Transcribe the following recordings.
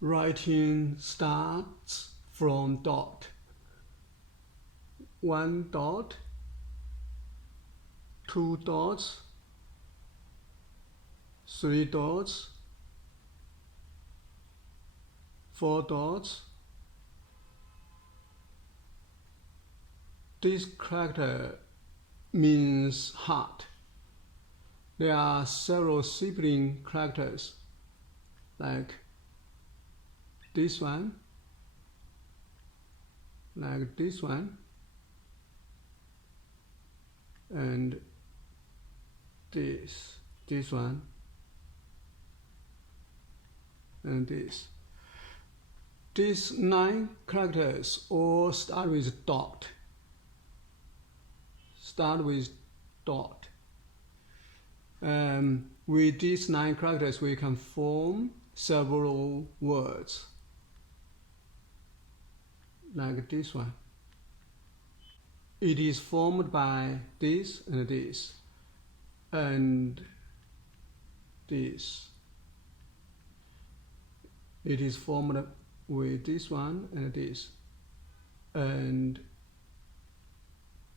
Writing starts from dot. 1 dot, 2 dots, 3 dots, 4 dots. This character means heart. There are several sibling characters, like this one, like this one, and this one, and this. These 9 characters all start with dot. Start with dot. With these 9 characters, we can form several words, like this one. It is formed by this and this, and this. It is formed with this one and this, and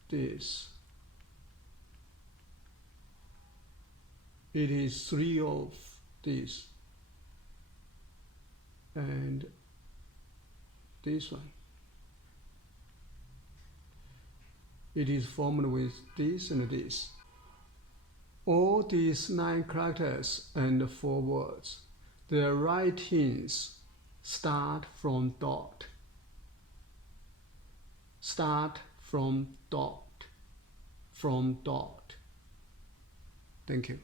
this. It is 3 of this, and this one. It is formed with this and this. All these 9 characters and 4 words, their writings start from dot. Start from dot. From dot. Thank you.